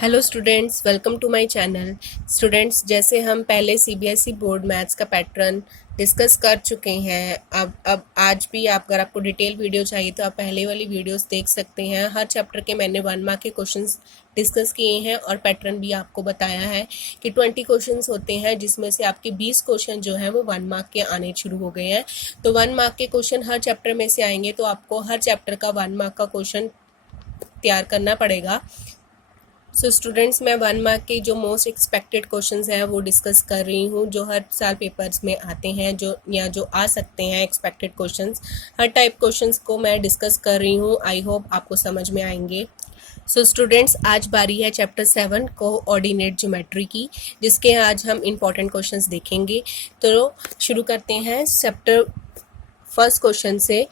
Hello students, welcome to my channel. Students, जैसे हम पहले सीबीएसई बोर्ड मैथ्स का पैटर्न डिस्कस कर चुके हैं, अब आज भी अगर आपको डिटेल वीडियो चाहिए तो आप पहले वाली वीडियोस देख सकते हैं। हर चैप्टर के मैंने 1 मार्क के क्वेश्चंस डिस्कस किए हैं और पैटर्न भी आपको बताया है कि 20 क्वेश्चंस होते हैं, जिसमें से आपके 20 क्वेश्चन जो हैं वो 1 मार्क के आने शुरू हो गए हैं। तो 1 मार्क के क्वेश्चन हर चैप्टर में से आएंगे, तो आपको हर चैप्टर का 1 मार्क का क्वेश्चन तैयार करना पड़ेगा। सो स्टूडेंट्स, मैं 1 मार्क के जो मोस्ट एक्सपेक्टेड क्वेश्चंस हैं वो डिस्कस कर रही हूँ, जो हर साल पेपर्स में आते हैं, जो आ सकते हैं एक्सपेक्टेड क्वेश्चंस। हर टाइप क्वेश्चंस को मैं डिस्कस कर रही हूँ। आई होप आपको समझ में आएंगे। सो स्टूडेंट्स, आज बारी है चैप्टर 7 कोऑर्डिनेट ज्योमेट्री की, जिसके आज हम इम्पॉर्टेंट क्वेश्चंस देखेंगे। तो शुरू करते हैं चैप्टर फर्स्ट क्वेश्चन से।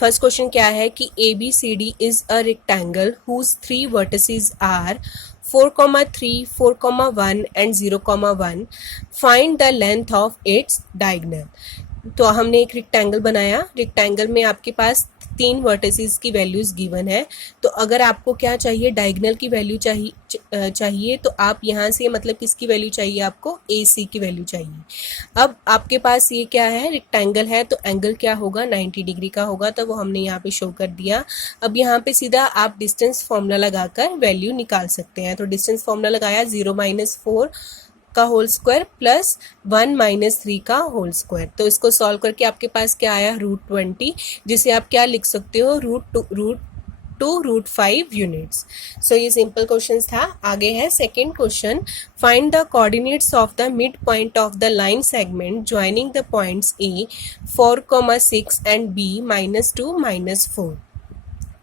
फर्स्ट क्वेश्चन क्या है कि ABCD is a rectangle whose 3 vertices are 4,3, 4,1 and 0,1। Find the length of its diagonal. तो हमने एक रेक्टेंगल बनाया। रेक्टेंगल में आपके पास 3 वर्टिसेस की वैल्यूज़ गिवन है। तो अगर आपको क्या चाहिए, डायगोनल की वैल्यू चाहिए तो आप यहाँ से, मतलब किसकी वैल्यू चाहिए आपको, AC की वैल्यू चाहिए। अब आपके पास ये क्या है, रेक्टेंगल है, तो एंगल क्या होगा, 90 डिग्री का होगा। तो वो हमने यहाँ पे शो कर दिया। अब यहाँ पे सीधा आप डिस्टेंस फॉर्मूला लगाकर वैल्यू निकाल सकते हैं। तो डिस्टेंस फॉर्मूला लगाया, 0-4 का होल स्क्वायर प्लस 1-3 का होल स्क्वायर। तो इसको सॉल्व करके आपके पास क्या आया, √20, जिसे आप क्या लिख सकते हो, √2 √5 यूनिट्स। सो ये सिंपल क्वेश्चन था। आगे है second question. Find the coordinates of the mid point of the line segment joining the points A 4,6 and B -2 -4।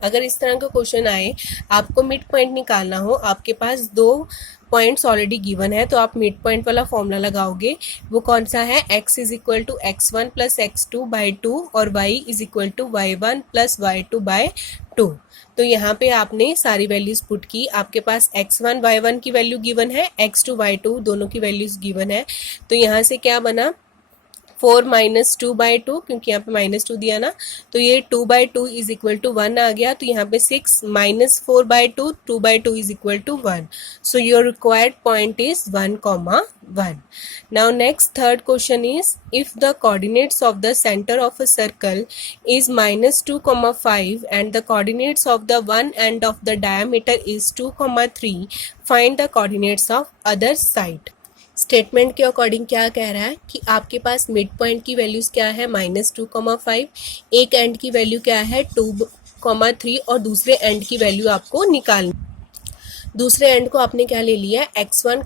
अगर इस तरह का क्वेश्चन आए, आपको मिड पॉइंट निकालना हो, आपके पास 2 पॉइंट्स ऑलरेडी गिवन है, तो आप मिड पॉइंट वाला फॉर्मूला लगाओगे। वो कौन सा है, x = x1 + x2/2 और y = y1 + y2/2। तो यहाँ पे आपने सारी वैल्यूज पुट की। आपके पास x1 y1 की वैल्यू गिवन है, x2 y2 दोनों की वैल्यूज गिवन है। तो यहाँ से क्या बना, 4 - 2/2, क्योंकि यहाँ पे -2 दिया ना, तो ये 2/2 = 1 आ गया। तो यहाँ पे 6 - 4/2, 2/2 = 1. So your required point is 1,1. Now next third question is, if the coordinates of the center of a circle is -2,5 and the coordinates of the one end of the diameter is 2,3, find the coordinates of other side. Statement के according क्या कह रहा है कि आपके पास mid point की values क्या है, -2,5, एक एंड की वैल्यू क्या है, 2,3, और दूसरे एंड की वैल्यू आपको निकालनी। दूसरे एंड को आपने क्या ले लिया है, x1,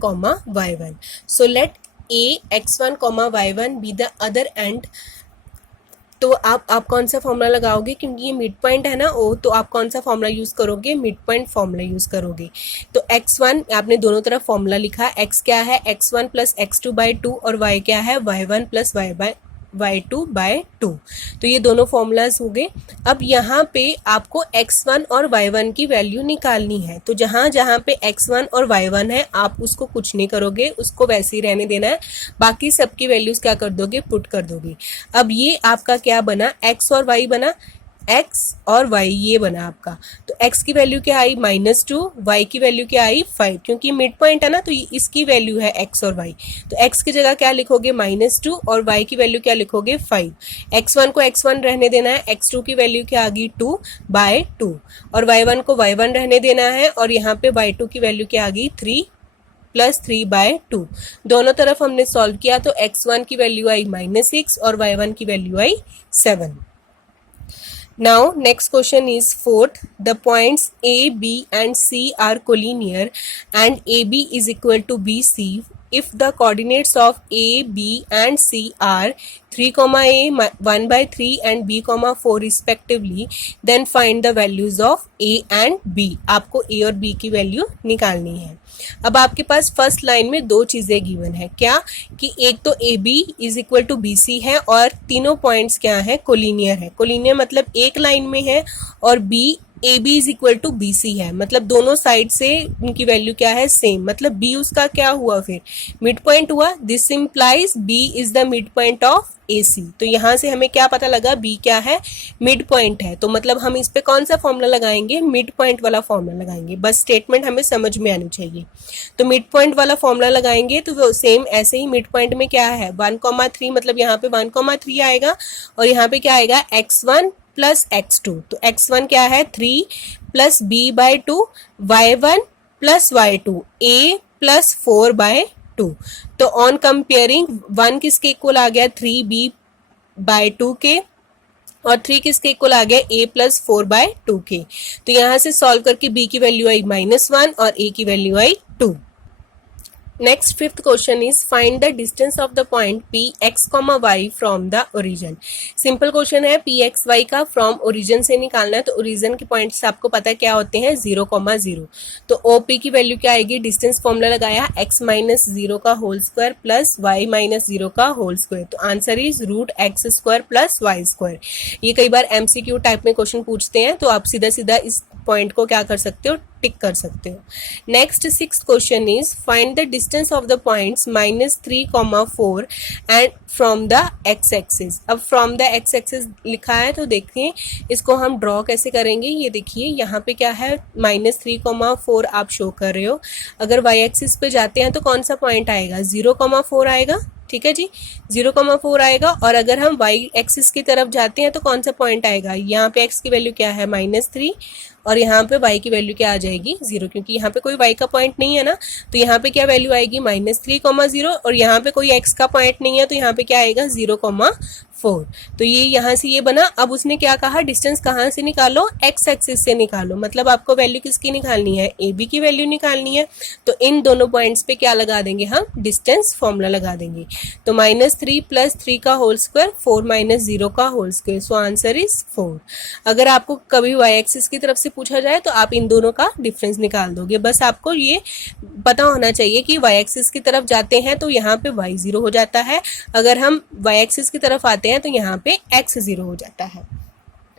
y1। So let A x1, y1 be the other and. तो आप कौन सा फॉर्मूला लगाओगे, क्योंकि ये मिड पॉइंट है ना ओ, तो आप कौन सा फॉर्मूला यूज़ करोगे, मिड पॉइंट फॉर्मूला यूज़ करोगे। तो x1 आपने दोनों तरफ फॉर्मूला लिखा, x क्या है, x1 + x2/2 और y क्या है, y1 + y2/2। तो ये दोनों फॉर्मूलाज हो गए। अब यहाँ पे आपको x1 और y1 की वैल्यू निकालनी है। तो जहाँ जहाँ पे x1 और y1 है, आप उसको कुछ नहीं करोगे, उसको वैसे ही रहने देना है। बाकी सबकी वैल्यूज क्या कर दोगे, पुट कर दोगे। अब ये आपका क्या बना, x और y बना, x और y ये बना आपका। तो x की वैल्यू क्या आई, -2, y की वैल्यू क्या आई, 5, क्योंकि मिड पॉइंट है ना, तो इसकी वैल्यू है x और y। तो x की जगह क्या लिखोगे, -2, और y की वैल्यू क्या लिखोगे, 5। x1 को x1 रहने देना है, x2 की वैल्यू क्या आ गई, 2/2, और y1 को y1 रहने देना है, और यहाँ पे y2 की वैल्यू क्या आ गई, 3 + 3/2। दोनों तरफ हमने सॉल्व किया, तो x1 की वैल्यू आई -6 और y1 की value I 7। Now next question is fourth. The points A, B and C are collinear and AB is equal to BC. If the coordinates of A, B and C are 3, A 1/3 and B, 4 respectively, then find the values of A and B. आपको A और B की value निकालनी है। अब आपके पास first line में 2 चीज़ें given है, क्या कि एक तो AB = BC है, और तीनों पॉइंट्स क्या है, कोलिनियर है। कोलिनियर मतलब एक लाइन में है, और B a b is equal to b c है, मतलब दोनों साइड से उनकी वैल्यू क्या है, सेम, मतलब बी उसका क्या हुआ, फिर मिड पॉइंट हुआ। This implies B is the mid point of A C. तो यहाँ से हमें क्या पता लगा, बी क्या है, मिड पॉइंट है। तो मतलब हम इस पे कौन सा फॉर्मूला लगाएंगे, मिड पॉइंट वाला फॉर्मूला लगाएंगे। बस स्टेटमेंट हमें समझ में आनी चाहिए। तो मिड पॉइंट वाला फॉर्मूला लगाएंगे तो वो सेम ऐसे ही मिड पॉइंट में क्या है 1,3, मतलब यहाँ पे 1,3 आएगा और यहाँ पे क्या आएगा x1 प्लस x2। तो x1 क्या है 3 plus b/2, y1 plus y2, a plus 4/2। तो ऑन कंपेयरिंग 1 किसके इक्वल आ गया 3b/2 के, और 3 किसके इक्वल आ गया a प्लस 4/2 के। तो यहां से सॉल्व करके b की वैल्यू आई -1 और a की वैल्यू आई 2। Next fifth question is find the distance of the point p x comma y from the origin. Simple question है, पी एक्स वाई का फ्रॉम ओरिजिन से निकालना है। तो ओरिजिन के पॉइंट्स आपको पता है क्या होते हैं, 0,0। तो ओ पी की वैल्यू क्या आएगी, डिस्टेंस फॉर्मूला लगाया x माइनस 0 का whole square plus y minus 0 का होल स्क्वायर। तो answer is √x² plus y²। ये कई बार MCQ टाइप में क्वेश्चन पूछते हैं, तो आप सीधा सीधा इस पॉइंट को क्या कर सकते हो, टिक कर सकते हो। Next sixth question is find the distance of the points -3,4 and from the x axis. अब फ्रॉम द एक्स एक्सिस लिखा है, तो देखिए इसको हम ड्रॉ कैसे करेंगे। ये देखिए यहाँ पे क्या है -3,4 आप शो कर रहे हो। अगर वाई एक्सिस पे जाते हैं तो कौन सा पॉइंट आएगा, 0,4 आएगा, ठीक है जी, 0,4 आएगा। और अगर हम वाई एक्सिस की तरफ जाते हैं तो कौन सा पॉइंट आएगा, यहाँ पे एक्स की वैल्यू क्या है -3 और यहाँ पे y की वैल्यू क्या आ जाएगी 0, क्योंकि यहाँ पे कोई y का पॉइंट नहीं है ना। तो यहाँ पे क्या वैल्यू आएगी -3,0 और यहाँ पे कोई x का पॉइंट नहीं है, तो यहाँ पे क्या आएगा 0,4। तो ये यहाँ से ये बना। अब उसने क्या कहा, डिस्टेंस कहाँ से निकालो, x एक्सिस से निकालो। मतलब आपको वैल्यू किसकी निकालनी है, ए बी की वैल्यू निकालनी है। तो इन दोनों पॉइंट्स पे क्या लगा देंगे हम, डिस्टेंस फॉर्मूला लगा देंगे। तो -3 प्लस 3 का होल स्क्वायर 4 माइनस 0 का whole square. So answer is 4। अगर आपको कभी y एक्सिस की तरफ से पूछा जाए तो आप इन दोनों का डिफरेंस निकाल दोगे। बस आपको ये पता होना चाहिए कि y एक्सिस की तरफ जाते हैं तो यहाँ पे y 0 हो जाता है, अगर हम y एक्सिस की तरफ आते हैं तो यहाँ पे x 0 हो जाता है।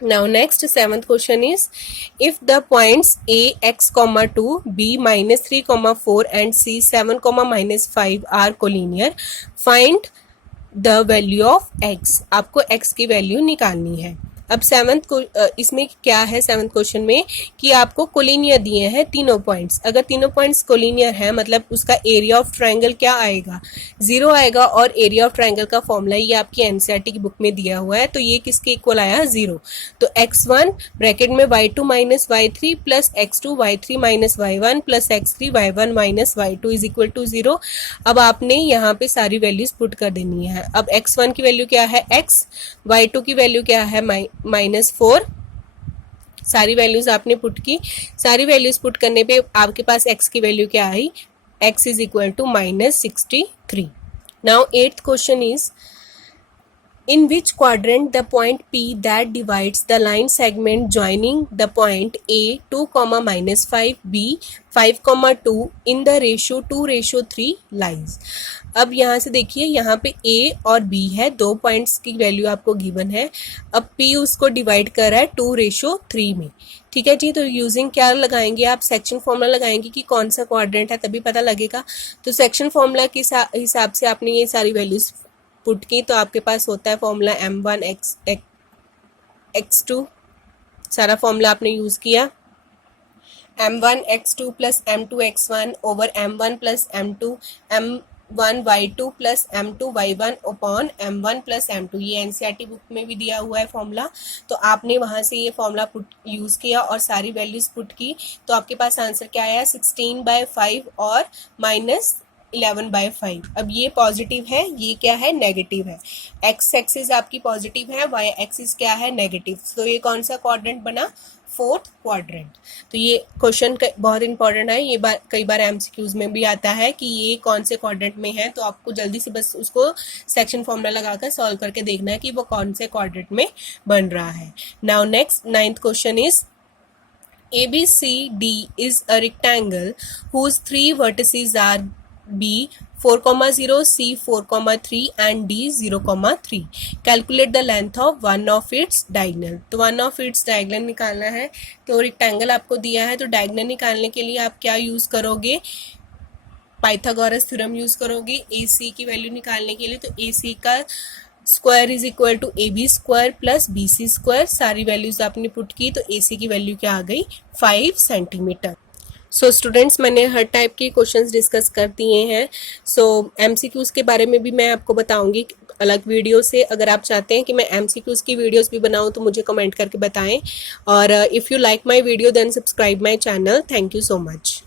Now next seventh question is, if the points a x, 2, b -3, 4 and c 7, -5 are collinear, find the value of x। आपको x की वैल्यू निकालनी है। अब सेवंथ को इसमें क्या है, सेवंथ क्वेश्चन में कि आपको कोलिनियर दिए हैं तीनों पॉइंट्स। अगर तीनों पॉइंट्स कोलिनियर है मतलब उसका एरिया ऑफ ट्रायंगल क्या आएगा, 0 आएगा। और एरिया ऑफ ट्रायंगल का फॉर्मूला ये आपकी एनसीईआरटी की बुक में दिया हुआ है। तो ये किसके इक्वल आया, 0। तो x1 ब्रैकेट में y2 minus y3 plus x2 y3 minus y1 plus x3 y1 minus y2 is equal to 0। अब आपने यहाँ पे सारी वैल्यूज पुट कर देनी है। अब x1 की वैल्यू क्या है x, y2 की वैल्यू क्या है -4। सारी वैल्यूज आपने पुट की। सारी वैल्यूज पुट करने पे आपके पास x की वैल्यू क्या आई, x is equal to -63। Now eighth question is, in which quadrant the point P that divides the line segment joining the point A 2, -5, B 5, 2 in the ratio 2:3 lies। अब यहाँ से देखिए यहाँ पे A और B है, दो पॉइंट्स की वैल्यू आपको गिवन है। अब P उसको डिवाइड कर रहा है 2:3 में, ठीक है जी। तो यूजिंग क्या लगाएंगे आप, सेक्शन फॉर्मूला लगाएंगे कि कौन सा क्वाड्रेंट है, तभी पता लगेगा। तो सेक्शन फॉर्मूला के हिसाब से आपने ये सारी वैल्यूज पुट की, तो आपके पास होता है फॉर्मूला m1 x2। सारा फॉर्मूला आपने यूज किया, m1 x2 plus m2 x1 over m1 plus m2 m1 y2 plus m2 y1 upon m1 plus m2। ये एनसीईआरटी बुक में भी दिया हुआ है फॉर्मूला। तो आपने वहां से ये फॉर्मूला यूज किया और सारी वैल्यूज पुट की, तो आपके पास आंसर क्या आया, 16/5 और -11/5। अब ये पॉजिटिव है, ये क्या है, नेगेटिव है। एक्स एक्सिस आपकी पॉजिटिव है, वाई एक्सिस क्या है, नेगेटिव। तो ये कौन सा क्वाड्रेंट बना, फोर्थ क्वाड्रेंट। तो ये क्वेश्चन बहुत इंपॉर्टेंट है, ये कई बार एमसीक्यूज में भी आता है कि ये कौन से क्वाड्रेंट में है। तो आपको जल्दी से बस उसको सेक्शन फॉर्मूला लगाकर सॉल्व करके देखना है कि वो कौन से क्वाड्रेंट में बन रहा है। Now next ninth question is, ABCD is a rectangle whose 3 vertices are B, 4,0, C 4,3 and D 0,3. Calculate the length of one of its diagonal. तो वन ऑफ इट्स डायगनल निकालना है, तो रेक्टेंगल आपको दिया है, तो डायगनल निकालने के लिए आप क्या यूज़ करोगे, पाइथागोरस थ्योरम यूज़ करोगे ए सी की वैल्यू निकालने के लिए। तो ए सी का square is equal to a b square plus b c square, सारी वैल्यूज आपने पुट की, तो ए सी की वैल्यू क्या आ गई, 5 सेंटीमीटर। सो स्टूडेंट्स, मैंने हर टाइप के क्वेश्चंस डिस्कस कर दिए हैं। सो एमसीक्यूज़ के बारे में भी मैं आपको बताऊंगी अलग वीडियो से। अगर आप चाहते हैं कि मैं एमसीक्यूज़ की वीडियोस भी बनाऊं तो मुझे कमेंट करके बताएं, और if you like my video then subscribe my channel. Thank you so much.